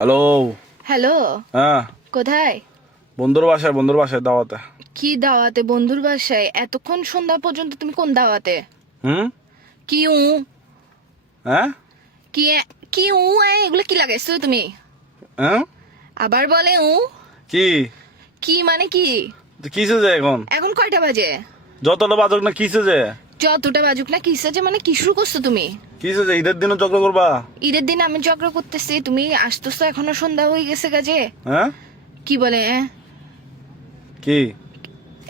Hello. Hello, হ্যাঁ, কোথায়? বন্ধুর বাসায় দাওয়াতে। কি দাওয়াতে? বন্ধুর বাসায়? এতক্ষণ সন্ধ্যা পর্যন্ত তুমি কোন দাওয়াতে? হুম। কি উ হ্যাঁ। কি কি উ এগুলো কি লাগাইছো তুমি? হ্যাঁ। আবার বলে উ। কি কি মানে কি? কিসে যে এখন এখন কয়টা বাজে? যতটা বাজক না কিসে যে যতটা বাজুক না কিসে যে মানে কি শুরু করছো তুমি? কিসে যে ঈদের দিনও চক্র করবা? ঈদের দিন আমি ঝগড়া করতেছি, তুমি আসতেছো এখনো সন্ধ্যা হয়ে গেছে কাজে। হ্যাঁ। কি বলে কি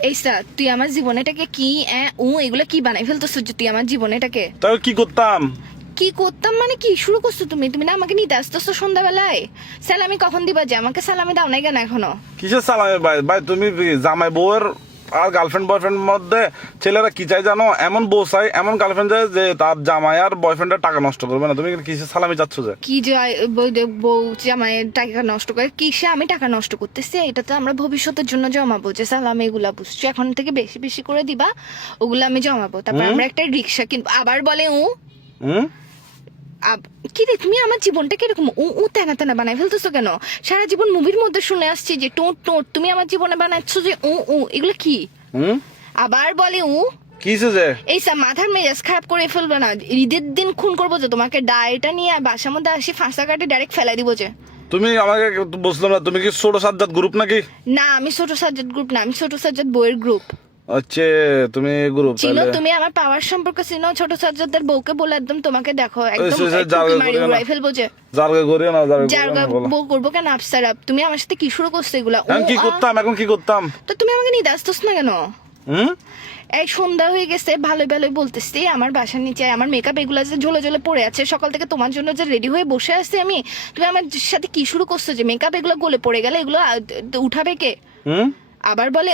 এইসা তুই আমার জীবনেটাকে কি এগুলো কি বানাই ফেলতেছো যে তুই আমার জীবনেটাকে? তাও কি করতাম? কি করতাম মানে কি শুরু করছো তুমি? তুমি না আমাকে নিতে আসতেছো সন্ধ্যাবেলায়? সালামি কখন দিবা? যে আমাকে সালামি দাও নাই কেন এখনো? কিসের সালামে ভাই? ভাই তুমি জামাই বউয়ের আর গার্লফ্রেন্ড বয়ফ্রেন্ড মধ্যে ছেলেরা কি চাই জানো? এমন বউ চাই, এমন গার্লফ্রেন্ড চাই যে তার জামাই আর বয়ফ্রেন্ডের টাকা নষ্ট করবে না। তুমি কিসের সালামি চাচ্ছ যে? কি যায় বউ জামাইয়ের টাকা নষ্ট করে? কিসে আমি টাকা নষ্ট করতেছি? এটা তো আমরা ভবিষ্যতের জন্য জমাবো, যে সালামি এগুলা বুঝছো এখন থেকে বেশি বেশি করে দিবা, ওগুলো আমি জমাবো, তারপর আমরা একটা রিক্সা কিনবো। আবার বলে হুম। কি রে তুমি আমার জীবনটাকে এরকম তেনা তেনা বানাই ফেলতেছো কেন? সারা জীবন মুভির মধ্যে শুনে আসছি যে টোট টোট, তুমি আমার জীবনে বানাচ্ছ যে এগুলো কি? হুম। আবার বলে কিসে যে? এইসব মাথার মেজাজ খারাপ করে ফেলবে না। ঈদের দিন খুন করবো যে তোমাকে, ডায়েটা নিয়ে বাসার মধ্যে আসি ফাঁসা কাটে ডাইরেক্ট ফেলাই দিব যে। তুমি আমাকে বুঝলাম না, তুমি কি ছোট সাজ্জাদ গ্রুপ নাকি? না, আমি ছোট সাজ্জাদ গ্রুপ না, আমি ছোট সাজ্জাদ বইয়ের গ্রুপ। আচ্ছা, তুমি গ্রুপ চিনো? তুমি আমার পাওয়ার সম্পর্কে চিনো? ছোট সাজ্জাদের বউকে বলে একদম তোমাকে দেখো একদম মারি উড়াই ফেলবো যে। জারগা করিও না, জারগা বউ করবো কেন? আফসার আপ, তুমি আমার সাথে কি শুরু করছো এগুলা? এখন কি করতাম? এখন কি করতাম? তো তুমি আমাকে নিতে আসতেছ না কেন? হুম। এই সন্ধ্যা হয়ে গেছে, ভালোই ভালোই বলতেছি আমার বাসার নিচে আমার মেকআপ এগুলা যে ঝোলে ঝোলে পড়ে আছে, সকাল থেকে তোমার জন্য যে রেডি হয়ে বসে আছি আমি, তুমি আমার সাথে কি শুরু করছো যে মেকআপ এগুলো গলে পড়ে গেলে এগুলো উঠাবে কে? হুম। আবার বলে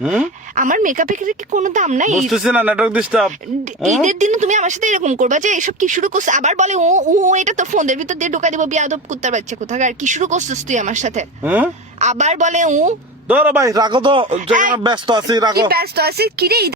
হুম। আমার মেকআপের কি কোনো দাম নাই? বুঝতেছি না, নেটওয়ার্ক ডিস্টার্ব। ঈদের দিনে তুমি আমার সাথে এরকম করবা যে এসব কি শুরু করছো? আবার বলে এটা তো ফোনের ভিতর দিয়ে ঢোকা দিব, বিয়াদব কুত্তার বাচ্চা কোথাকার, কি শুরু করছিস তুই আমার সাথে? হুম। আবার বলে ধরো ভাই, রাখো তো, ব্যস্ত আছি, রাখো। ব্যস্ত আছি কি রে?